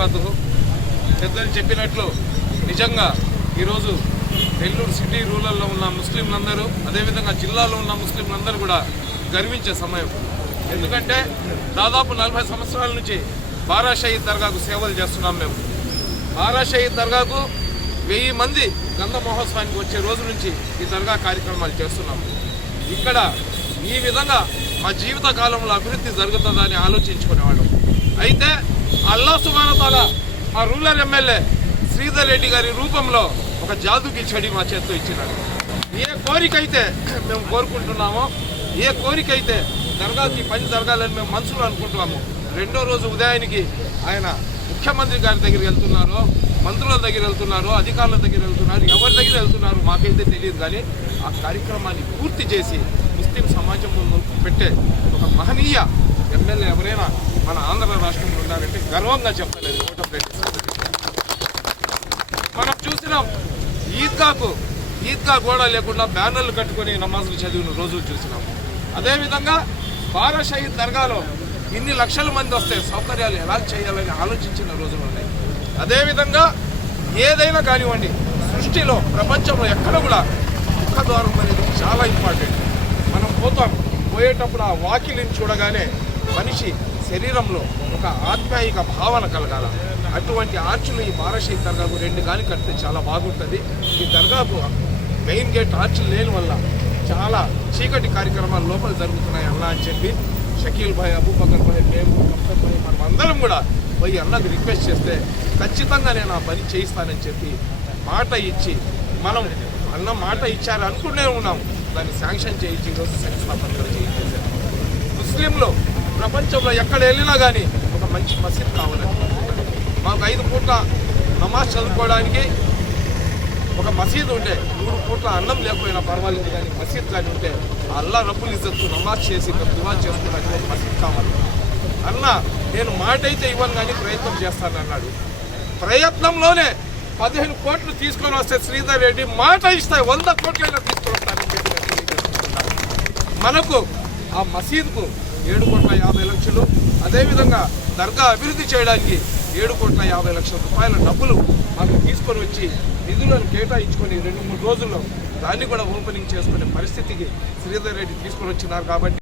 కాదు పెద్దలు చెప్పినట్లు నిజంగా ఈరోజు నెల్లూరు సిటీ రూరల్లో ఉన్న ముస్లింలందరూ అదేవిధంగా జిల్లాలో ఉన్న ముస్లింలందరూ కూడా గర్వించే సమయం. ఎందుకంటే దాదాపు నలభై సంవత్సరాల నుంచి బారా షహీద్ దర్గాకు సేవలు చేస్తున్నాం మేము. బారా షహీద్ దర్గాకు వెయ్యి మంది గంధ మహోత్సవానికి వచ్చే రోజు నుంచి ఈ దర్గా కార్యక్రమాలు చేస్తున్నాము ఇక్కడ ఈ విధంగా మా జీవిత కాలంలో అభివృద్ధి జరుగుతుందని ఆలోచించుకునేవాళ్ళం. అయితే అల్లా సుమానతాల ఆ రూరల్ ఎమ్మెల్యే శ్రీధర్ రెడ్డి గారి రూపంలో ఒక జాదుకి చెడి మా చేతితో ఇచ్చినాడు. ఏ కోరిక అయితే మేము కోరుకుంటున్నామో ఏ కోరిక అయితే జరగాల్సి పని జరగాలని మేము మనసులో అనుకుంటున్నాము రెండో రోజు ఉదయానికి ఆయన ముఖ్యమంత్రి గారి దగ్గరికి వెళ్తున్నారు మంత్రుల దగ్గర వెళ్తున్నారు అధికారుల దగ్గర వెళ్తున్నారు ఎవరి దగ్గర వెళ్తున్నారు మాకైతే తెలియదు కానీ ఆ కార్యక్రమాన్ని పూర్తి చేసి ముస్లిం సమాజం పెట్టే ఒక మహనీయ ఎమ్మెల్యే ఎవరైనా మన ఆంధ్ర రాష్ట్రంలో ఉన్నారంటే గర్వంగా చెప్పలేదు మనం చూసినాం ఈద్గాకు ఈద్గా కూడా లేకుండా బ్యానర్లు కట్టుకొని నమాజులు చదివిన రోజులు చూసినాం. అదేవిధంగా బారా షహీద్ దర్గాలో ఇన్ని లక్షల మంది వస్తే సౌకర్యాలు ఎలా చేయాలని ఆలోచించిన రోజులు ఉన్నాయి. అదేవిధంగా ఏదైనా కానివ్వండి సృష్టిలో ప్రపంచంలో ఎక్కడ కూడా ముఖద్వారం అనేది చాలా ఇంపార్టెంట్ మనం పోతాం పోయేటప్పుడు ఆ వాకిలిని చూడగానే మనిషి శరీరంలో ఒక ఆత్మాయిక భావన కలగాల. అటువంటి ఆర్చులు ఈ బారాషీ దర్గాకు రెండు కానీ కడితే చాలా బాగుంటుంది. ఈ దర్గాకు మెయిన్ గేట్ ఆర్చులు లేని వల్ల చాలా చీకటి కార్యక్రమాలు లోపల జరుగుతున్నాయి అన్న అని చెప్పి షకీల్ భాయ్ అబూబకర్ భాయ్ మేము కప్టర్ భాయ్ మనం అందరం కూడా పోయి అన్నకు రిక్వెస్ట్ చేస్తే ఖచ్చితంగా నేను ఆ పని చేయిస్తానని చెప్పి మాట ఇచ్చి మనం అన్న మాట ఇచ్చారు అనుకునే ఉన్నాం దాన్ని శాంక్షన్ చేయించి ఈరోజు శంకుస్థాపన కూడా చేయించేశారు. ముస్లింలు ప్రపంచంలో ఎక్కడ వెళ్ళినా కానీ ఒక మంచి మసీద్ కావాలి. మాకు ఐదు పూట నమాజ్ చదువుకోవడానికి ఒక మసీద్ ఉంటే మూడు పూట్ల అన్నం లేకపోయినా పర్వాలేదు కానీ మసీద్ కానీ ఉంటే అల్లా రబ్బులు ఇజ్జత్తు నమాజ్ చేసి దువా చేసుకోవడానికి ఒక మసీద్ కావాలి. అన్న నేను మాట అయితే ఇవ్వను కానీ ప్రయత్నం చేస్తాను అన్నాడు. ప్రయత్నంలోనే పదిహేను కోట్లు తీసుకొని వస్తే శ్రీధర్ రెడ్డి మాట ఇస్తాయి వంద కోట్లైనా తీసుకొని వస్తాను మనకు ఆ మసీదుకు ఏడు కోట్ల యాభై లక్షలు. అదేవిధంగా దర్గా అభివృద్ధి చేయడానికి ఏడు కోట్ల యాభై లక్షల రూపాయల డబ్బులు మాకు తీసుకొని వచ్చి నిధులను కేటాయించుకొని రెండు మూడు రోజుల్లో దాన్ని కూడా ఓపెనింగ్ చేసుకునే పరిస్థితికి శ్రీధర్ రెడ్డి తీసుకొని వచ్చినారు కాబట్టి